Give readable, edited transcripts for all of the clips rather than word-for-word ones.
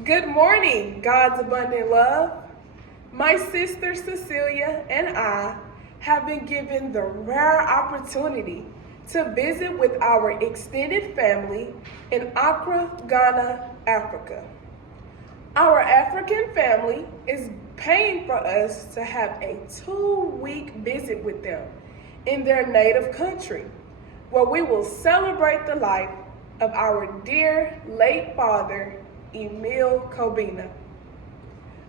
Good morning, God's abundant love. My sister Cecilia and I have been given the rare opportunity to visit with our extended family in Accra, Ghana, Africa. Our African family is paying for us to have a 2-week visit with them in their native country, where we will celebrate the life of our dear late father, Emil Kobina.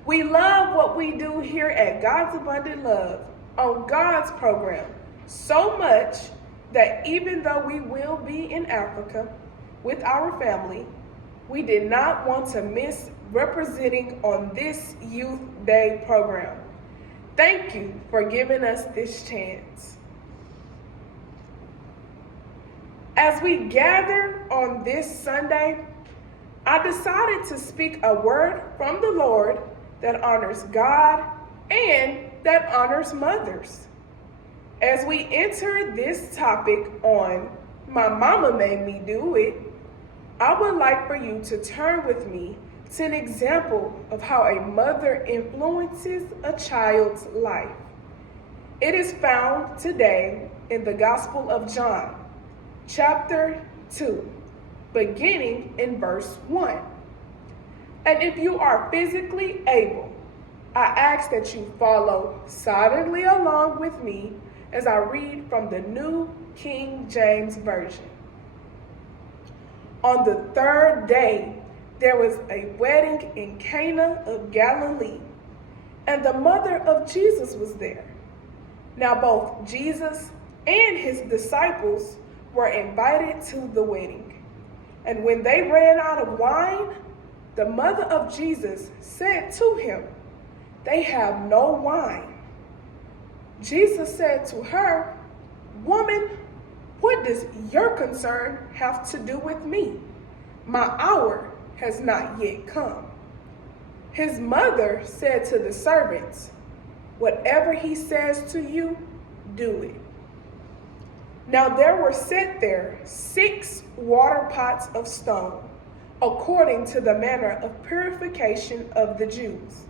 We love what we do here at God's Abundant Love on God's program so much that even though we will be in Africa with our family, we did not want to miss representing on this Youth Day program. Thank you for giving us this chance. As we gather on this Sunday, I decided to speak a word from the Lord that honors God and that honors mothers. As we enter this topic on My Mama Made Me Do It, I would like for you to turn with me to an example of how a mother influences a child's life. It is found today in the Gospel of John, chapter 2, beginning in verse 1. And if you are physically able, I ask that you follow silently along with me as I read from the New King James Version. On the third day, there was a wedding in Cana of Galilee, and the mother of Jesus was there. Now both Jesus and his disciples were invited to the wedding. And when they ran out of wine, the mother of Jesus said to him, "They have no wine." Jesus said to her, "Woman, what does your concern have to do with me? My hour has not yet come." His mother said to the servants, "Whatever he says to you, do it." Now there were set there 6 water pots of stone, according to the manner of purification of the Jews,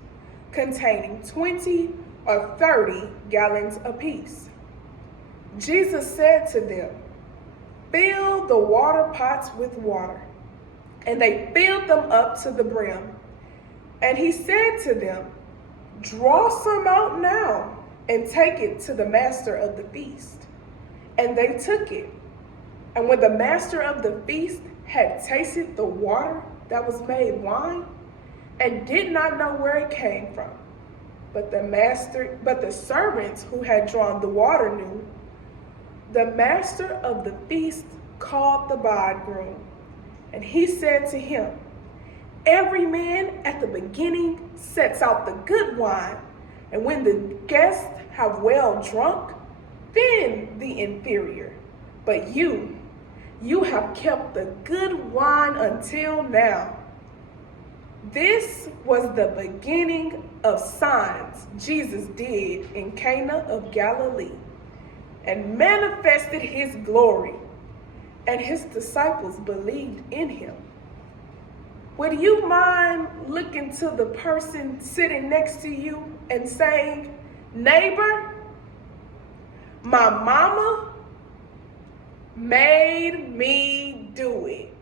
containing 20 or 30 gallons apiece. Jesus said to them, "Fill the water pots with water." And they filled them up to the brim. And he said to them, "Draw some out now and take it to the master of the feast." And they took it. And when the master of the feast had tasted the water that was made wine, and did not know where it came from, but the servants who had drawn the water knew, the master of the feast called the bridegroom, and he said to him, "Every man at the beginning sets out the good wine, and when the guests have well drunk, then the inferior. But you have kept the good wine until now." This was the beginning of signs Jesus did in Cana of Galilee, and manifested his glory, and his disciples believed in him. Would you mind looking to the person sitting next to you and saying, "Neighbor, my mama made me do it"?